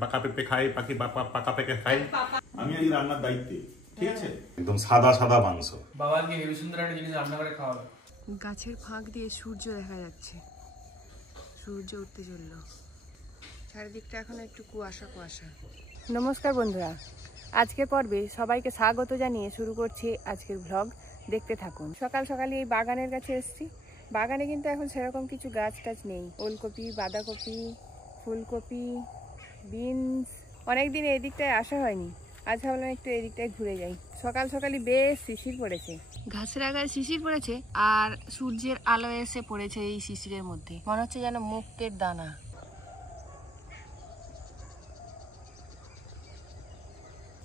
পাকা পেঁপে খাই, পাকা পেঁপে খাই। আমি এই রান্নার দায়িত্বে, ঠিক আছে? একদম সাদা সাদা মাংস। বাবাকে হেবি সুন্দর একটা জিনিস রান্না করে খাওয়াবে। গাছের ফাঁক দিয়ে সূর্য দেখা যাচ্ছে, সূর্য উঠতে চললো, চারিদিকটা এখন একটু কুয়াশা কুয়াশা। নমস্কার বন্ধুরা, আজকের পর্বে সবাইকে স্বাগত জানিয়ে শুরু করছি আজকের ব্লগ। দেখতে থাকুন। সকাল সকালে এই বাগানের কাছে এসেছি। বাগানে কিন্তু এখন সেরকম কিছু গাছ টাছ নেই। ওলকপি, বাঁধাকপি, ফুলকপি, বিনস, অনেকদিন এই দিকটায় আসা হয়নি। আজ ভাবলাম একটু এই দিকটায় ঘুরে যাই। সকাল সকালই বেশ শিশির পড়েছে, ঘাসের আগায় শিশির পড়েছে, আর সূর্যের আলো এসে পড়েছে এই শিশিরের মধ্যে। মনে হচ্ছে যেন মুক্তের দানা।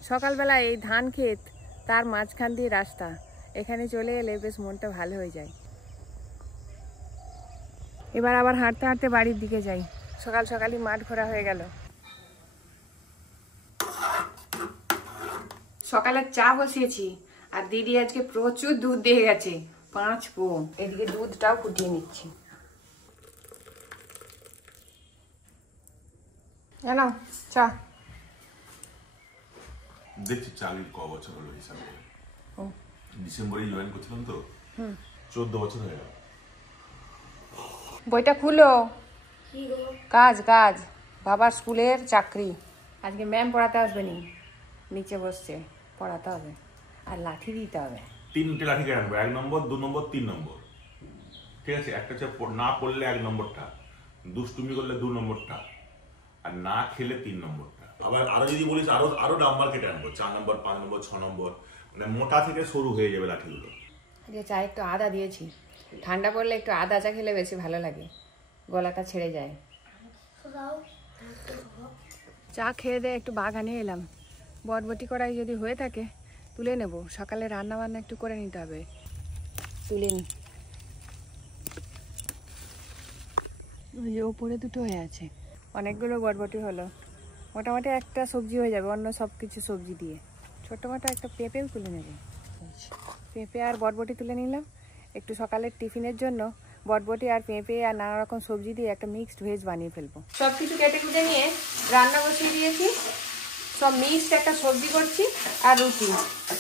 সকালবেলা এই ধান ক্ষেত, তার মাঝখান দিয়ে রাস্তা, এখানে চলে এলে বেশ মনটা ভালো হয়ে যায়। এবার আবার হাঁটতে হাঁটতে বাড়ির দিকে যাই। সকাল সকালই মাঠ ঘোরা হয়ে গেল। সকালে চা বসিয়েছি, আর দিদি আজকে প্রচুর দুধ দিয়ে গেছে, 5 পো। এদিকে দুধটাও ফুটিয়ে নিচ্ছি। জানো চা দেখছি চাকরির ক বছর হলো হিসাবে। ডিসেম্বরে জয়েন করছিলাম তো, 14 বছর হয়ে গেল। বইটা খুলো। কাজ কাজ বাবার স্কুলের চাকরি। আজকে ম্যাম পড়াতে আসবে নি, নিচে বসছে, পড়াতে হবে আর লাঠি দিতে হবে। 3টে লাঠি কেন আনবো? 1 নম্বর, 2 নম্বর, 3 নম্বর, ঠিক আছে? একটা হচ্ছে না পড়লে 1 নম্বরটা, দুষ্টুমি করলে 2 নম্বরটা, আর না খেলে 3 নম্বরটা। আবার আরো যদি বলিস আরো নাম্বার কেটে আনবো, 4 নম্বর, 5 নম্বর, 6 নম্বর, মানে মোটা থেকে সরু হয়ে যাবে লাঠিগুলো। আজকে চা একটু আদা দিয়েছি। ঠান্ডা পড়লে একটু আদা চা খেলে বেশি ভালো লাগে, গলাটা ছেড়ে যায়। চা খেয়ে দিয়ে একটু বাগানে এলাম। বরবটি কড়াই যদি হয়ে থাকে তুলে নেব। সকালে রান্না বান্না একটু করে নিতে হবে, তুলে নি। ওই যে ওপরে দুটো হয়ে আছে, অনেকগুলো বরবটি হলো। মোটামুটি একটা সবজি হয়ে যাবে অন্য সব কিছু সবজি দিয়ে। ছোটো মোটো একটা পেঁপেও তুলে নেব। পেঁপে আর বরবটি তুলে নিলাম। একটু সকালের টিফিনের জন্য বরবটি আর পেঁপে আর নানা রকম সবজি দিয়ে একটা মিক্সড ভেজ বানিয়ে ফেলবো। সব কিছু কেটে কুটে নিয়ে রান্না বসিয়ে দিয়েছি। সব মিক্সড একটা সবজি করছি আর রুটি।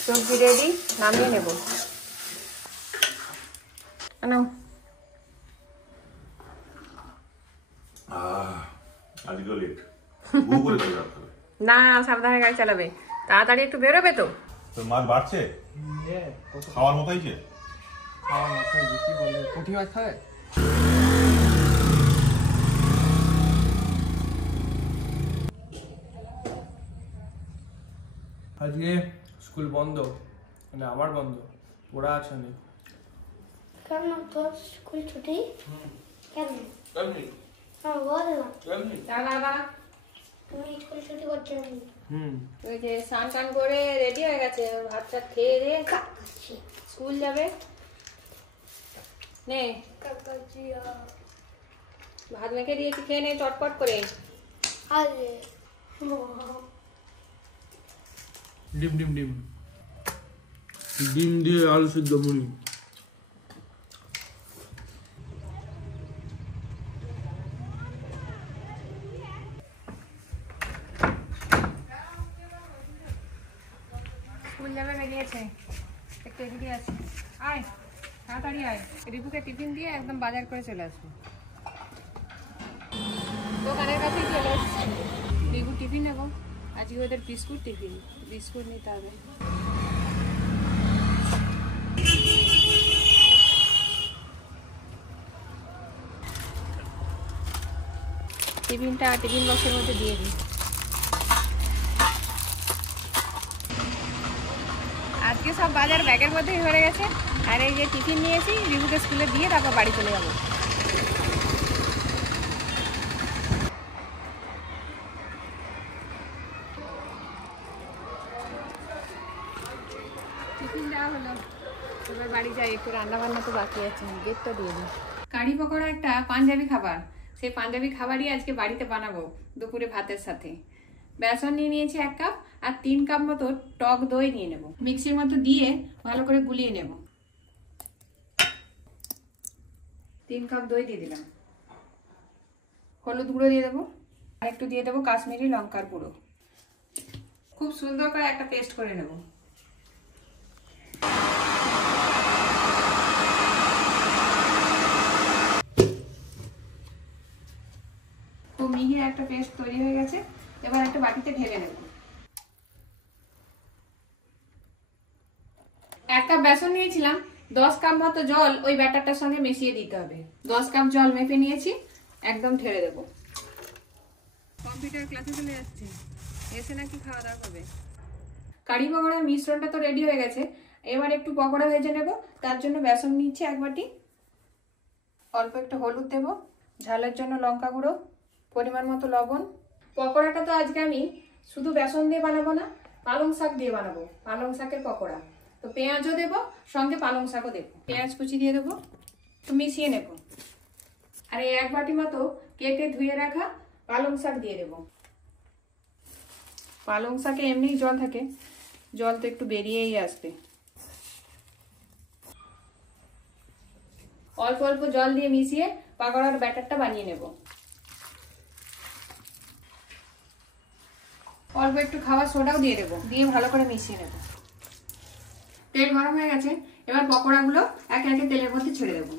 সবজি রেডি, নামিয়ে নেব। আজকে লেট না, সাবধানে গাড়ি চালাবে, তাড়াতাড়ি একটু বেরোবে তো। তোর মাছ বাড়ছে, খাওয়ার মতো হয়েছে। পুঁটি মাছ খাবে? আজকে স্কুল বন্ধ, মানে আমার বন্ধ, ওরা আছে না। কেন তোর স্কুল ছুটি? কেন? এমনি বল না, এমনি দাদা তুমি স্কুল ছুটি করছো না? ওই যে স্নান টান করে রেডি হয়ে গেছে, ভাত টাত খেয়ে দিয়ে স্কুল যাবে। নে ভাত মেখে দিয়েছি, খেয়ে নে চটপট করে। আরে ডিম ডিম ডিম ডিম দিয়ে আলু সিদ্ধ মুড়ি। স্কুল যাবে বেরিয়েছে, একটু এদিকে আছে। আয় তাড়াতাড়ি আয়, রিপুকে টিফিন দিয়ে একদম বাজার করে চলে আসবো। দোকানের কাছেই চলে এসছি। রিপু টিফিন নেবো, আজকে ওদের বিস্কুট টিফিন, বিস্কুট নিতে হবে। টিফিনটা টিফিন বক্সের মধ্যে দিয়ে দিই। আজকে সব বাজার ব্যাগের মধ্যেই ভরে গেছে। আর এই যে টিফিন নিয়েছি, রিপুকে স্কুলে দিয়ে তারপর বাড়ি চলে যাবো। টিফিন দেওয়া হলো, এবার বাড়ি যাই। একটু রান্না বান্না তো বাকি আছে, গেটটা দিয়ে দিই। কারি পকোড়া একটা পাঞ্জাবি খাবার, সেই পাঞ্জাবি খাবারই আজকে বাড়িতে বানাবো দুপুরে ভাতের সাথে। বেসন নিয়ে নিয়েছি 1 কাপ, আর 3 কাপ মতো টক দই নিয়ে নেব। মিক্সির মধ্যে দিয়ে ভালো করে গুলিয়ে নেব। 3 কাপ দই দিয়ে দিলাম। হলুদ গুঁড়ো দিয়ে দেবো, আর একটু দিয়ে দেবো কাশ্মীরি লঙ্কার গুঁড়ো। খুব সুন্দর করে একটা পেস্ট করে নেব। তো মিহি একটা পেস্ট তৈরি হয়ে গেছে, এবার একটা বাটিতে ঢেলে নেব। 1 কাপ বেসন নিয়েছিলাম, 10 কাপ মতো জল ওই ব্যাটারটার সঙ্গে মিশিয়ে দিতে হবে। 10 কাপ জল মেপে নিয়েছি, একদম ঢেলে দেবো। কম্পিউটার ক্লাসে চলে যাচ্ছে, এসে নাকি খাওয়া দাওয়া করবে। কারি পকোড়ার মিশ্রণটা তো রেডি হয়ে গেছে, এবার একটু পকোড়া ভেজে নেব। তার জন্য বেসন নিচ্ছি 1 বাটি, অল্প একটু হলুদ দেব, ঝালের জন্য লঙ্কা গুঁড়ো, পরিমাণ মতো লবণ। পকোড়াটা তো আজকে আমি শুধু বেসন দিয়ে বানাবো না, পালং শাক দিয়ে বানাবো, পালং শাকের পকোড়া। তো পেঁয়াজও দেবো, সঙ্গে পালং শাকও দেবো। পেঁয়াজ কুচি দিয়ে দেবো, তো মিশিয়ে নেব। আর এই 1 বাটি মতো কেটে ধুয়ে রাখা পালং শাক দিয়ে দেবো। পালং শাকে এমনিই জল থাকে, জল তো একটু বেরিয়েই আসবে। অল্প অল্প জল দিয়ে মিশিয়ে পকোড়ার ব্যাটারটা বানিয়ে নেব। অল্প একটু খাবার সোডাও দিয়ে দেবো, দিয়ে ভালো করে মিশিয়ে নেব। তেল গরম হয়ে গেছে, এবার পকোড়াগুলো একে একে তেলের মধ্যে ছেড়ে দেবো।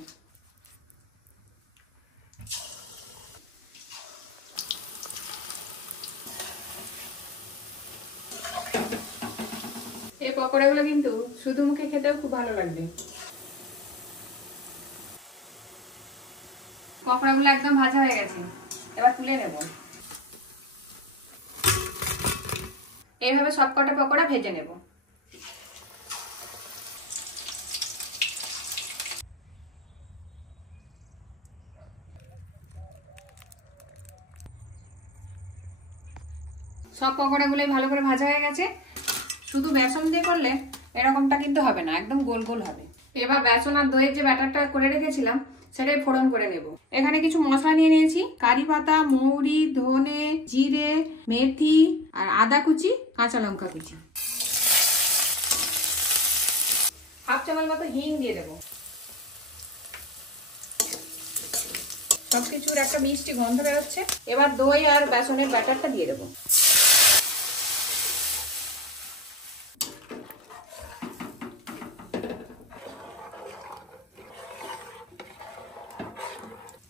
এই পকোড়াগুলো কিন্তু শুধু মুখে খেতেও খুব ভালো লাগবে। পকোড়াগুলো একদম ভাজা হয়ে গেছে, এবার তুলে নেব। এইভাবে সবকটা পকোড়া ভেজে নেব। সব পকোড়াগুলোই ভালো করে ভাজা হয়ে গেছে। শুধু বেসন দিয়ে করলে এরকমটা কিন্তু হবে না, একদম গোল গোল হবে। এবার বেসন আর দইয়ের যে ব্যাটারটা করে রেখেছিলাম সেটাই ফোড়ন করে নেব। এখানে কিছু মশলা নিয়ে নিয়েছি, কারি পাতা, মৌরি, ধনে, জিরে, মেথি আর আদা কুচি, কাঁচা লঙ্কা কুচি। 1/2 চামচ মতো হিং দিয়ে দেবো। সবকিছুর একটা মিষ্টি গন্ধ বেরোচ্ছে। এবার দই আর বেসনের ব্যাটারটা দিয়ে দেবো।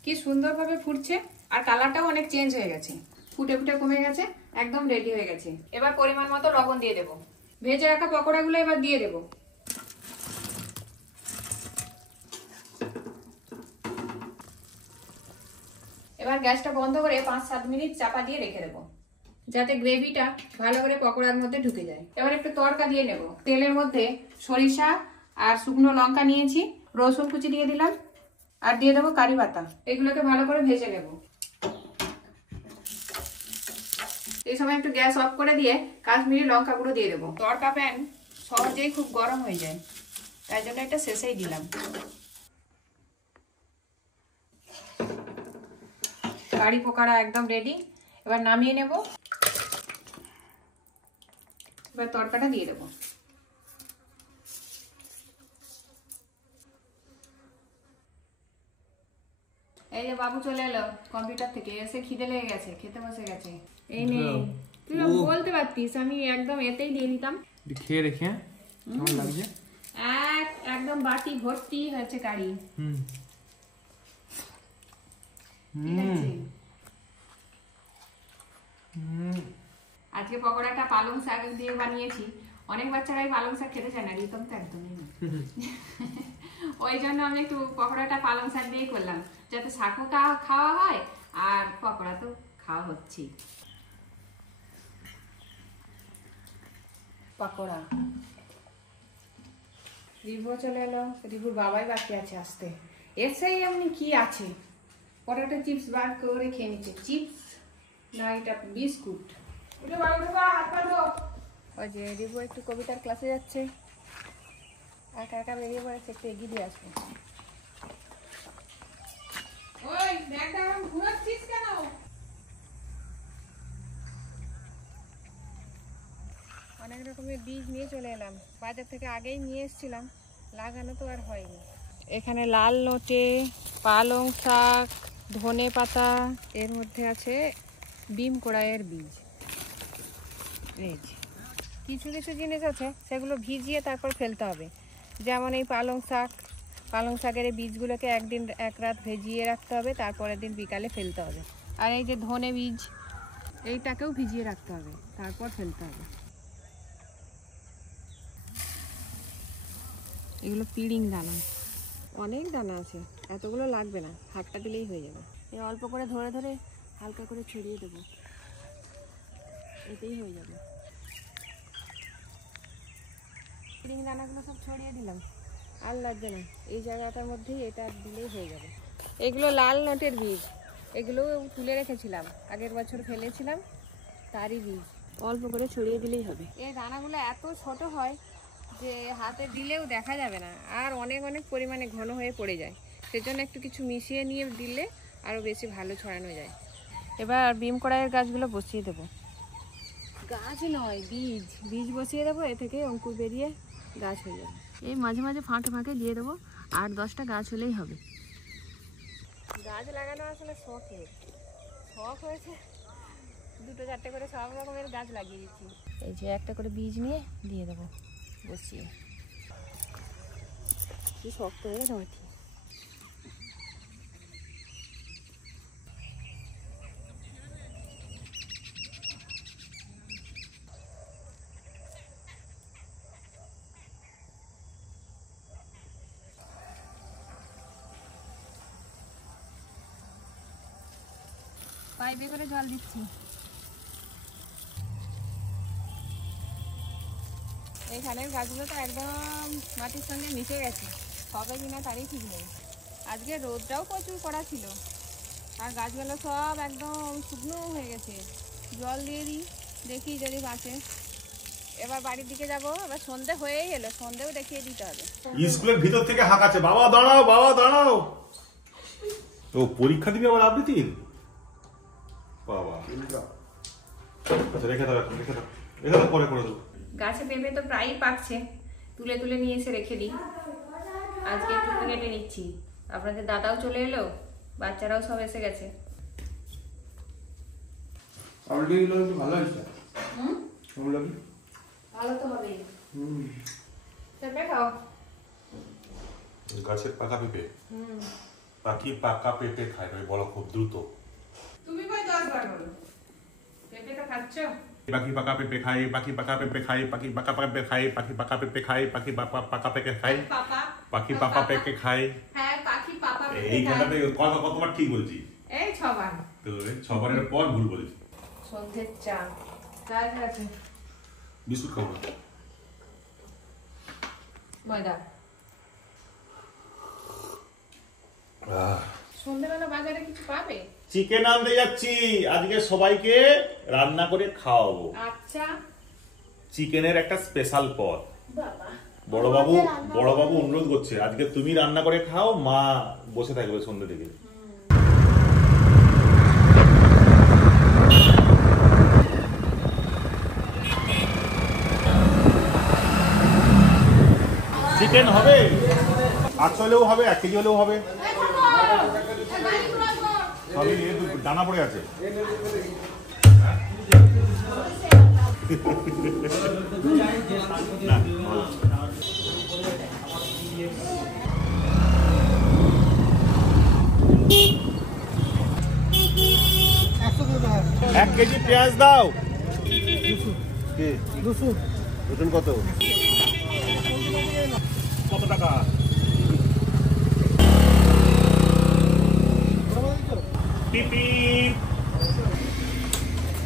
কি সুন্দরভাবে ফুটছে, আর কালারটাও অনেক চেঞ্জ হয়ে গেছে, ফুটে ফুটে কমে গেছে, একদম রেডি হয়ে গেছে। এবার পরিমাণ মতো লবণ দিয়ে দেবো। ভেজে রাখা পকোড়াগুলো এবার দিয়ে দেবো। এবার গ্যাসটা বন্ধ করে 5-7 মিনিট চাপা দিয়ে রেখে দেবো, যাতে গ্রেভিটা ভালো করে পকোড়ার মধ্যে ঢুকে যায়। এবার একটু তড়কা দিয়ে নেব। তেলের মধ্যে সরিষা আর শুকনো লঙ্কা নিয়েছি, রসুন কুচি দিয়ে দিলাম, আর দিয়ে দেবো কারি পাতা। এগুলোকে ভালো করে ভেজে নেব। এই সময় একটু গ্যাস অফ করে দিয়ে কাশ্মীরি লঙ্কা গুঁড়ো দিয়ে দেবো। তড়কা প্যান সহজেই খুব গরম হয়ে যায়, তাই জন্য এটা শেষেই দিলাম। কারি পকোড়া একদম রেডি, এবার নামিয়ে নেব। এবার তড়কাটা দিয়ে দেবো। এই যে বাবু চলে এলো কম্পিউটার থেকে, এসে খিদে লেগে গেছে, খেতে বসে গেছে। এই নে, তুই বলতে পারতিস, আমি একদম এতেই দিয়ে দিতাম। খেয়ে রেখে কেমন লাগছে? একদম বাটি ভর্তি হয়েছে কারি। আজকে পকোড়াটা পালং শাক দিয়ে বানিয়েছি। অনেক বাচ্চারাই পালং শাক খেতে চায় না, রিতম তো একদমই না। ওই জন্য আমি একটু পকোড়াটা পালং শাক দিয়ে করলাম, যাতে শাকও খাওয়া হয় আর পকোড়া তো খাওয়া হচ্ছে। পকোড়া রিভু চলে এলো, রিভুর বাবাই বাকি আছে আসতে। এসেই এমনি কি আছে, পটেটো চিপস বার করে খেয়ে নিচ্ছে। চিপস না এটা বিস্কুট। ওই যে রিভু একটু কবিতার ক্লাসে যাচ্ছে, একা একা বেরিয়ে পড়েছে, একটু এগিয়ে দিয়ে আসবো। ওই ব্যাগটা এখন ঘুরাচ্ছিস কেন? অনেক রকমের বীজ নিয়ে চলে এলাম, বাজার থেকে আগেই নিয়ে এসেছিলাম, লাগানো তো আর হয়নি। এখানে লাল নোটে, পালং শাক, ধনে পাতা, এর মধ্যে আছে বিম কড়াইয়ের বীজ। এই যে কিছু কিছু জিনিস আছে সেগুলো ভিজিয়ে তারপর ফেলতে হবে, যেমন এই পালং শাকের এই বীজগুলোকে এক রাত ভিজিয়ে রাখতে হবে, তারপরের দিন বিকালে ফেলতে হবে। আর এই যে ধনে বীজ, এইটাকেও ভিজিয়ে রাখতে হবে, তারপর ফেলতে হবে। এগুলো পিড়িং দানা, অনেক দানা আছে, এতগুলো লাগবে না, হাতটা দিলেই হয়ে যাবে। এই অল্প করে ধরে ধরে হালকা করে ছড়িয়ে দেবো, এতেই হয়ে যাবে। পিড়িং দানাগুলো সব ছড়িয়ে দিলাম, আর লাগবে না, এই জায়গাটার মধ্যেই এটা দিলেই হয়ে যাবে। এগুলো লাল নটের বীজ, এগুলো তুলে রেখেছিলাম, আগের বছর ফেলেছিলাম, তারই বীজ। অল্প করে ছড়িয়ে দিলেই হবে। এই দানাগুলো এত ছোট হয় যে হাতে দিলেও দেখা যাবে না, আর অনেক অনেক পরিমাণে ঘন হয়ে পড়ে যায়, সেজন্য একটু কিছু মিশিয়ে নিয়ে দিলে আরও বেশি ভালো ছড়ানো যায়। এবার বিম কড়াইয়ের গাছগুলো বসিয়ে দেবো, গাছ নয় বীজ, বীজ বসিয়ে দেবো, এ থেকে অঙ্কুর বেরিয়ে গাছ হয়ে যাবে। এই মাঝে মাঝে ফাঁকে ফাঁকে দিয়ে দেবো, 8-10টা গাছ হলেই হবে। গাছ লাগানো আসলে শখ হয়েছে, 2-4টে করে সব রকমের গাছ লাগিয়ে দিচ্ছি। এই যে একটা করে বীজ নিয়ে দিয়ে দেবো বসিয়ে, কি শক্ত হয়ে গেছে মাটি। পাইপে করে জল দিচ্ছি। এইখানের গাছগুলো তো একদম মাটির সঙ্গে মিশে গেছে, হবে কিনা তারই ঠিক নেই। আজকে রোদটাও প্রচুর কড়া ছিল, আর গাছগুলো সব একদম শুকনো হয়ে গেছে। জল দিয়ে দিই, দেখি যদি বাঁচে। এবার বাড়ির দিকে যাবো, এবার সন্ধে হয়েই এলো, সন্ধেও দেখিয়ে দিতে হবে। স্কুলের ভিতর থেকে হাঁকাচ্ছে, বাবা দাঁড়াও, বাবা দাঁড়াও। তো পরীক্ষা দিবি আবার আবৃত্তির? বাবা আচ্ছা রেখে দাও, পরে করে দেবো। গাছে পেঁপে তো প্রায়ই পাকছে, তুলে তুলে নিয়ে এসে রেখে দিই। আজকে একটু কেটে নিচ্ছি, আপনাদের দাদাও চলে এলো, বাচ্চারাও সব এসে গেছে। ভালো হয়েছে, ভালো তো হবেই। পেঁপে খাও, গাছের পাকা পেঁপে, পাকা পেঁপে খায়, বলো খুব দ্রুত। তুমি কই 10 বার বলো, পেঁপে তো খাচ্ছ। পাখি পাকা পেঁপে খাই, পাখি পাকা পেঁপে খাই, পাখি পাকা পেঁপে খাই, পাখি পাকা পেঁপে খাই, পাখি পাকা পেঁপে খাই, পাখি পাকা পেঁপে খাই। হ্যাঁ, পাখি পাপা পেঁপে এই খায়। কথাটা কতবার ঠিক বলছি? এই 6 বার। তো 6 বারের পর ভুল বলেছি। সন্ধ্যের চা রাত আছে, বিস্কুট খাবো, ময়দা। সন্ধ্যেবেলা বাজারে কিছু পাবে? চিকেন আনতে যাচ্ছি, আজকে সবাইকে রান্না করে খাওয়াবো। আচ্ছা, চিকেনের একটা স্পেশাল পদ। বাবা বড়বাবু অনুরোধ করছে, আজকে তুমি রান্না করে খাও, মা বসে থাকবে সন্ধ্যে থেকে। চিকেন হবে, 800 হলেও হবে, 1 কেজি হলেও হবে। সবই দানা পড়ে আছে। না, 1 কেজি পেঁয়াজ দাও। 200 রসুন কত টাকা?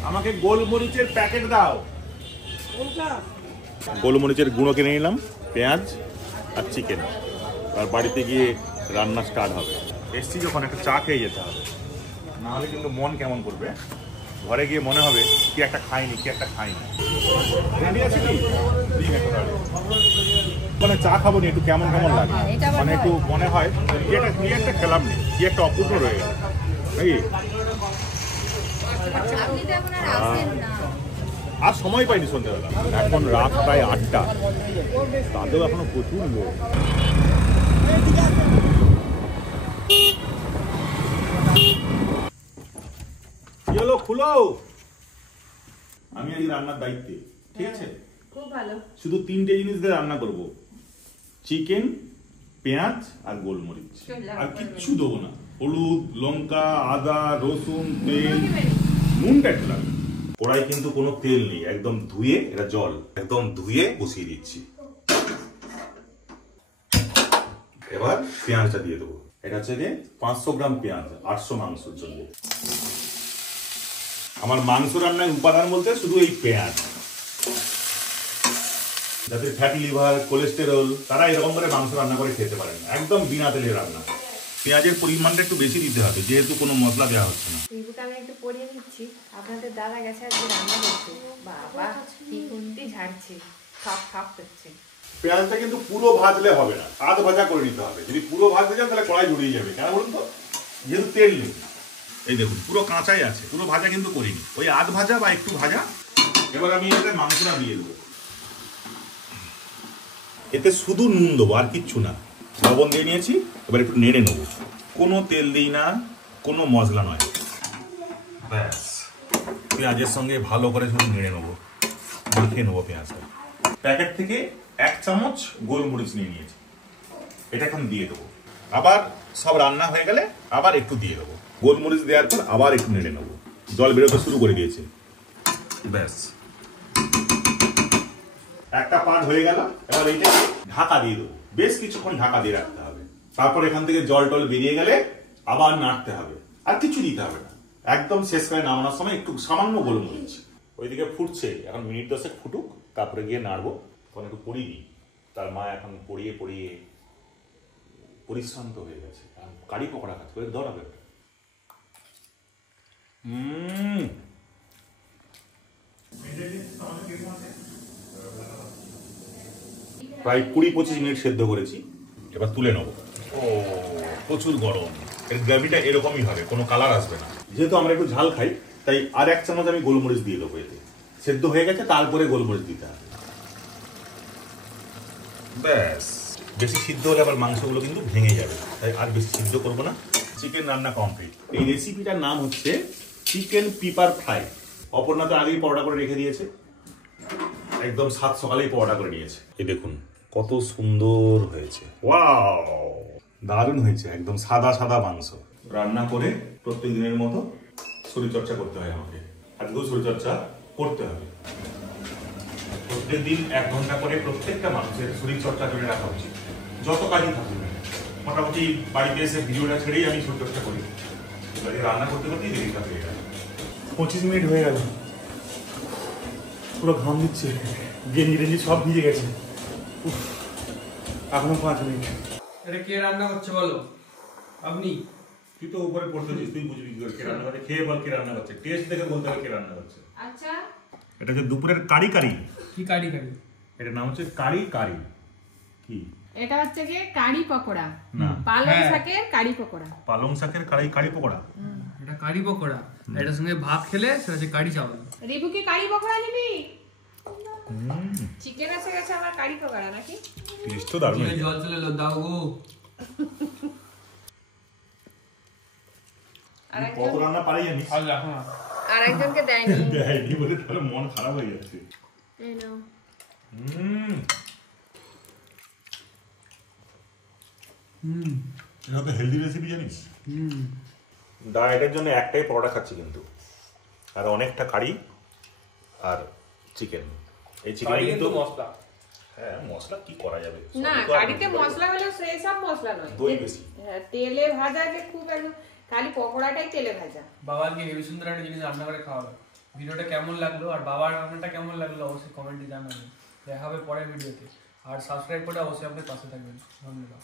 আমাকে গোলমরিচের প্যাকেট দাও। গোলমরিচের গুঁড়ো কিনে নিলাম, পেঁয়াজ আর চিকেন, আর বাড়িতে গিয়ে রান্না স্টার্ট হবে। এসছি যখন একটা চা খেয়ে যেতে হবে, না হলে কিন্তু মন কেমন করবে, ঘরে গিয়ে মনে হবে কি একটা খাইনি। রেডি আছে কি? মানে চা খাবো নি, একটু কেমন লাগে, মানে একটু মনে হয় কি একটা খেলাম নি, কি একটা অপূর্ণ রয়ে গেল নাকি। আর সময় পাইনি সন্ধ্যাবেলা, এখন রাত প্রায় 8টা, তাতেও এখনো প্রচুর লোক। গো। আমি আজকে রান্নার দায়িত্বে, ঠিক আছে? খুব ভালো। শুধু 3টে জিনিস দিয়ে রান্না করব, চিকেন, পেঁয়াজ আর গোলমরিচ, আর কিচ্ছু দেবো না। হলুদ, লঙ্কা, আদা, রসুন, তেল, নুনটা একটু লাগবে। কড়াই কিন্তু কোনো তেল নেই, একদম ধুয়ে, এটা জল একদম ধুয়ে বসিয়ে দিচ্ছি। এবার পেঁয়াজটা দিয়ে দেবো। এটা হচ্ছে যে 500 গ্রাম পেঁয়াজ, 800 মাংসের জন্য। আমার মাংস রান্নার উপাদান বলতে শুধু এই পেঁয়াজ। যাতে ফ্যাটি লিভার, কোলেস্টেরল, তারা এরকম করে মাংস রান্না করে খেতে পারেন, একদম বিনা তেলের রান্না। পেঁয়াজের পরিমাণটা একটু বেশি দিতে হবে, যেহেতু কোনো মশলা দেওয়া হচ্ছে না। রিপুকে আমি একটু পরিয়ে নিচ্ছি। আপনাদের দাদা গেছে আজকে রান্না করতে। বাবা কি খুন্তি ঝাড়ছে, ঠক ঠক করছে। পেঁয়াজটা কিন্তু পুরো ভাজলে হবে না, আধ ভাজা করে নিতে হবে। যদি পুরো ভাজতে যান তাহলে কড়াই জড়িয়ে যাবে। কেন বলুন তো? যেহেতু তেল নেই। এই দেখুন পুরো কাঁচাই আছে, পুরো ভাজা কিন্তু করিনি, ওই আধ ভাজা বা একটু ভাজা। এবার আমি এতে মাংসটা দিয়ে দেবো। এতে শুধু নুন দেবো, আর কিচ্ছু না। লবণ দিয়ে নিয়েছি, এবার একটু নেড়ে নেবো। কোনো তেল দিই না, কোনো মশলা নয়, ব্যাস পেঁয়াজের সঙ্গে ভালো করে শুধু নেড়ে নেবো, মাখিয়ে নেবো পেঁয়াজটা। প্যাকেট থেকে 1 চামচ গোলমরিচ নিয়ে নিয়েছি, এটা এখন দিয়ে দেবো। আবার সব রান্না হয়ে গেলে আবার একটু দিয়ে দেবো। গোলমরিচ দেওয়ার পর আবার একটু নেড়ে নেবো। জল বেরোতে শুরু করে দিয়েছে, ব্যাস একটা পার্ট হয়ে গেল। এবার এইটাকে ঢাকা দিয়ে দেবো, বেশ কিছুক্ষণ ঢাকা দিয়ে রাখতে হবে। তারপর এখান থেকে জল টল বেরিয়ে গেলে আবার নাড়তে হবে, আর কিছু দিতে হবে না। একদম শেষ করে নামানোর সময় একটু সামান্য গোলমরিচ। ওইদিকে ফুটছে, এখন মিনিট 10 ফুটুক, তারপরে গিয়ে নাড়বো। তখন একটু পড়িয়ে দিই। তার মা এখন পড়িয়ে পড়িয়ে পরিশ্রান্ত হয়ে গেছে, কারি পকোড়া খাচ্ছে। ওই ধর একটা প্রায় 20-25 মিনিট সেদ্ধ করেছি, এবার তুলে নেবো। ও প্রচুর গরম, এর গ্রেভিটা এরকমই হবে, কোনো কালার আসবে না। যেহেতু আমরা একটু ঝাল খাই, তাই আর 1 চামচ আমি গোলমরিচ দিয়ে দেবো এতে। সেদ্ধ হয়ে গেছে, তারপরে গোলমরিচ দিতে হবে। ব্যাস, বেশি সিদ্ধ হলে আবার মাংসগুলো কিন্তু ভেঙে যাবে, তাই আর বেশি সিদ্ধ করবো না। চিকেন রান্না কমপ্লিট। এই রেসিপিটার নাম হচ্ছে চিকেন পিপার ফ্রাই। অপর্ণা তো আগেই পরোটা করে রেখে দিয়েছে, একদম 7 সকালেই পরোটা করে নিয়েছে। এই দেখুন কত সুন্দর হয়েছে, ওয়াও দারুণ হয়েছে, একদম সাদা সাদা মাংস। রান্না করে প্রত্যেক দিনের মতো শরীরচর্চা করতে হয় আমাকে, আজকেও শরীরচর্চা করতে হবে। প্রত্যেক দিন 1 ঘন্টা করে প্রত্যেকটা মানুষের শরীরচর্চা করে রাখা উচিত, যত কাজই থাকুক। মোটামুটি বাড়িতে এসে ভিডিওটা ছেড়েই আমি শরীরচর্চা করি। রান্না করতে করতেই দেরিটা হয়ে গেল। 25 মিনিট হয়ে গেল, পুরো ঘাম দিচ্ছে, গেঞ্জি টেঞ্জি সব ভিজে গেছে। এখনো 5 মিনিট। এটা কে রান্না করছে বলো? আপনি? তুই তো উপরে পড়তেছিস, তুই বুঝবি কি করে কে রান্না করছে। খেয়ে বল কে রান্না করছে, টেস্ট দেখে বলতে হবে কে রান্না করছে। আচ্ছা এটা হচ্ছে দুপুরের কারি। কি কারি কারি? এটার নাম হচ্ছে কারি। কি এটা হচ্ছে কি কারি পকোড়া, না পালং শাকের কারি পকোড়া। পালং শাকের কারি পকোড়া। এটা কারি পকোড়া, এটার সঙ্গে ভাত খেলে সেটা হচ্ছে কারি চাওয়াল। রিপু কি কারি পকোড়া নিবি? চিকেন এসে গেছে আমার কারি পকোড়া নাকি? টেস্ট তো দারুণ। জল চলে দাও গো। কত রান্না পারি জানিস? আর একজনকে দেয়নি। দেয়নি বলে তাহলে মন খারাপ হয়ে যাচ্ছে। এই নাও। এটা তো হেলদি রেসিপি জানিস। ডায়েটের জন্য একটাই পরোটা খাচ্ছি কিন্তু, আর অনেকটা কারি আর চিকেন। এই চিকেন কিন্তু মশলা, হ্যাঁ মশলা কি করা যাবে না, কারিতে মশলা হলো সেই সব মশলা নয়, দই বেশি। হ্যাঁ তেলে ভাজা যে খুব একদম, খালি পকোড়াটাই তেলে ভাজা। বাবাকে হেবি সুন্দর একটা জিনিস রান্না করে খাওয়াবে। ভিডিওটা কেমন লাগলো আর বাবার রান্নাটা কেমন লাগলো অবশ্যই কমেন্টে জানাবেন। দেখা হবে পরের ভিডিওতে, আর সাবস্ক্রাইব করে অবশ্যই আপনার পাশে থাকবেন। ধন্যবাদ।